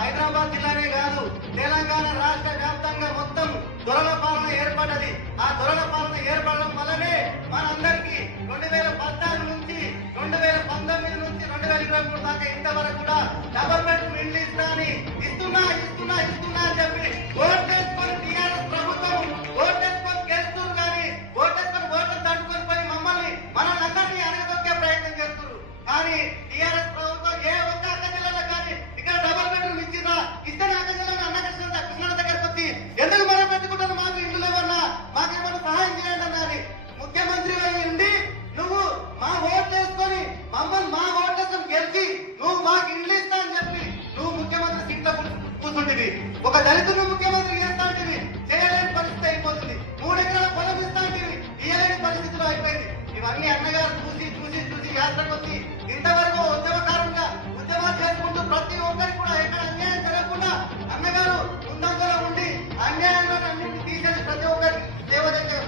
హైదరాబాద్ జిల్లానే కాదు తెలంగాణ రాష్ట్ర వ్యాప్తంగా మొత్తం దొరల పాలన ఏర్పడ్డది. ఆ దొరల పాలన ఏర్పడడం వల్లనే మనందరికీ 2014 నుంచి 2019 నుంచి 2023 దాకా ఇంతవరకు కూడా డబుల్ బెడ్రూమ్ ఇండ్లు ఇస్తున్నా అని చెప్పి ఓటేసుకొని టీఆర్ఎస్ ప్రభుత్వం ఓటేసుకొని గెలుస్తున్నారు. కానీ ఓటేసుకొని ఓట్లు తట్టుకొని పోయి మనల్ని అణగదొక్కే ప్రయత్నం చేస్తున్నారు. కానీ టీఆర్ఎస్ ప్రభుత్వం ఏ ఒక్క అక్క జిల్లాలో కానీ ఇక్కడ డబుల్ బెడ్రూమ్ ఇచ్చిందా? ఇస్తే అక్క జిల్లాలో కృష్ణ దగ్గరకు వచ్చి ఎందుకు మనం పెట్టుకుంటాను, మాకు ఇండ్లు లేవన్నా, మాకేమన్నా సహాయం చేయండి అన్నది. ముఖ్యమంత్రి ఉండి నువ్వు మా ఓట్లు వేసుకొని మా ఓట్లేసుకొని గెలిచి నువ్వు మాకు ఇండ్లు ఇస్తా అని చెప్పి నువ్వు ముఖ్యమంత్రి సీట్లో కూర్చుంటివి. ఒక దళితులు ముఖ్యమంత్రి చేస్తా అంటివి, చేయలేని పరిస్థితి అయిపోతుంది. 3 ఎకరాల పొలం ఇస్తా అంటివి, ఇయ్యలేని పరిస్థితిలో అయిపోయింది. ఇవన్నీ అన్నగారు చూసి యాత్రకు వచ్చి ఇంతవరకు ఉద్యమాలు చేసుకుంటూ ప్రతి ఒక్కరికి కూడా ఎక్కడ అన్యాయం జరగకుండా అన్నగారు ముందంజలో ఉండి అన్యాయంలో అన్నింటినీ తీసేసి ప్రతి ఒక్కరికి సేవ చేసే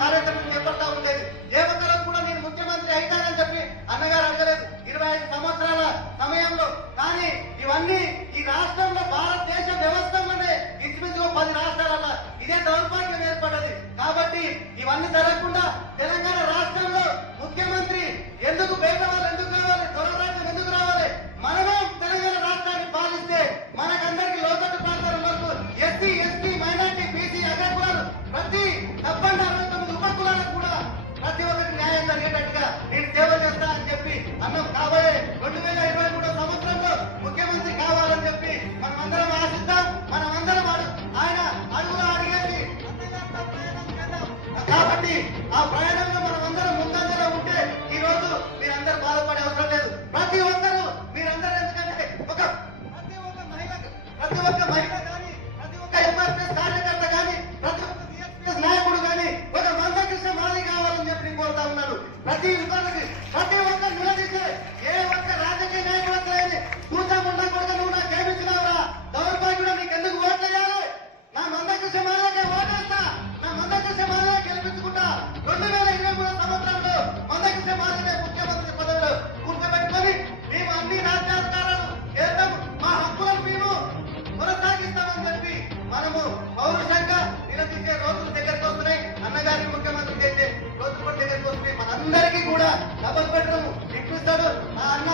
కార్యక్రమం చేపడతా ఉండేది. ఏ ఒక్కరికి కూడా నేను ముఖ్యమంత్రి అయితానని చెప్పి అన్నగారు అడగలేదు 25 సంవత్సరాల సమయంలో. కానీ ఇవన్నీ ఈ రాష్ట్రంలో భారతదేశ వ్యవస్థలోనే ఇంచుమించుగా 10 రాష్ట్రాలలో ఇదే దౌర్భాగ్యం ఏర్పడ్డది. కాబట్టి ఇవన్నీ జరగకుండా తెలంగాణ రాష్ట్రంలో ముఖ్యమంత్రి ఎందుకు పేదవాళ్ళు ఎందుకు కావాలి, దొరరాజ్యం ఎందుకు రావాలి? మనమే తెలంగాణ రాష్ట్రాన్ని పాలిస్తే మనకందరికి లోతట్టు ప్రాంతాల వరకు ఎస్సీ ఎస్టీ మైనార్టీ బీసీ అగ్రకులాలు ప్రతి 69 ఉపకులాలకు కూడా ప్రతి ఒక్కరికి న్యాయం జరిగేటట్టుగా నేను సేవ చేస్తా అని చెప్పి అన్నం. కాబోయే 2023 సంవత్సరంలో ముఖ్యమంత్రి కావాలని చెప్పి మనమందరం ఆశిస్తాం. మనమందరం ఆయన అడుగులో అడిగేసి కాబట్టి ఆ ప్రయాణంలో మనమందరం ముందంజలో ఉంటే ఈ రోజు మీరందరూ బాధపడే అవసరం లేదు. ప్రతి ఒక్కరూ మీరందరూ ఎందుకంటే ప్రతి ఒక్క మహిళ కానీ, ప్రతి ఒక్క ఎంఆర్పీఎస్ కార్యకర్త కానీ, ప్రతి ఒక్క సిఎస్పీఎస్ నాయకుడు కానీ ఒక మందకృష్ణ మాది కావాలని చెప్పి కోరుతా ఉన్నారు. ప్రతి ఒక్క నిలదీసే ఏ ఒక్క రాజకీయ నాయకుడు లేని కూర్చోకుండా కూడా నువ్వు నాకు ఏమిచ్చినావురా, దౌర్భాగ్యుడు, నీకు ఎందుకు ఓట్లు వేయాలి? నా మందకృష్ణ మాలకే ఓటేస్తా, నా మందకృష్ణ మాలే గెలిపించుకుంటా. 2023 సంవత్సరంలో మందకృష్ణ మాలనే ముఖ్యమంత్రి పదవిలో కూర్చోబెట్టుకొని మేము అన్ని రాజ్యాధికారాలు చేద్దాం, మా హక్కులను మేము కొనసాగిస్తామని చెప్పి మనము పౌరుషంగా నిలదీసే రోజులు దగ్గరకు వస్తున్నాయి. అన్నగారిని ముఖ్యమంత్రి చేసే రోజులు కూడా దగ్గరకు వస్తున్నాయి. మనందరికీ కూడా డబుల్ బెడ్రూమ్ ఇప్పిస్తాడు ఆ అన్న.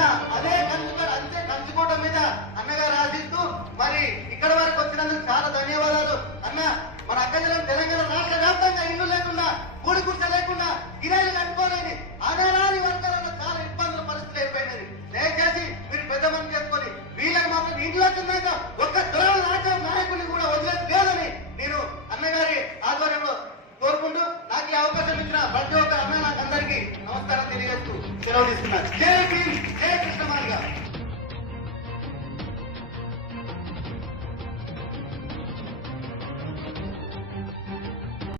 అంతే కంచుకోవడం మీద అన్నగారు ఆశిస్తూ మరి ఇక్కడ వరకు వచ్చినందుకు చాలా ధన్యవాదాలు అన్న. మన అక్క జిల్లా తెలంగాణ రాష్ట్ర వ్యాప్తంగా ఇల్లు లేకుండా, కూడి కుర్చ లేకుండా, గిరాయిలు కట్టుకోలేని అనారాని వర్గాలలో చాలా ఇబ్బందుల పరిస్థితులు ఏర్పడినది. దయచేసి మీరు పెద్ద మనసు చేసుకొని వీళ్ళకి మాత్రం ఇంట్లో వచ్చినాక ఒక్క దొరల నాయకుడిని కూడా వదిలేదు లేదని నేను అన్నగారి ఆధ్వర్యంలో కోరుకుంటూ నాకు ఈ అవకాశం ఇచ్చిన ప్రతి ఒక్క అన్న నాకు అందరికీ నమస్కారం తెలియజేస్తూ సెలవు తీసుకున్నాను. జై భీమ్.